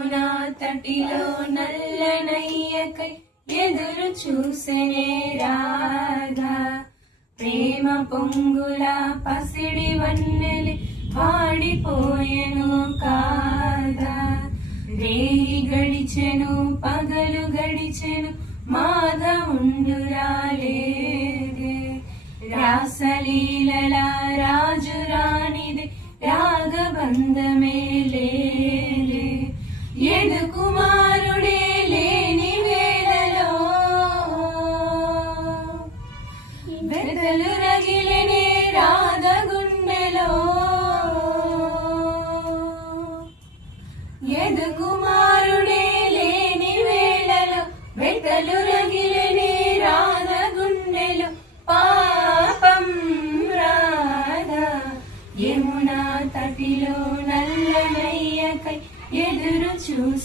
యమునా తటిలో నల్లనయ్యకై ఎదురు చూసెనే రాధా ప్రేమ పొంగుల పసిడి వన్నెలి వాడిపోయెను కాదా రేయి గడిచెను పగలు గడిచెను మాధవుండు రాలేదే రాసలీలల రాజు రానిదే రాగబంధమే లేదే యదు కుమారుడే లేని వేళలో వెదలు రగిలినే రాధ గుండెలో యదు కుమారుడే లేని వేళలో వెదలు రగిలినే రాధ గుండెలో పాపం రాధా యమునా తటిలో నల్లనయ్యకై ఎదురు చూసే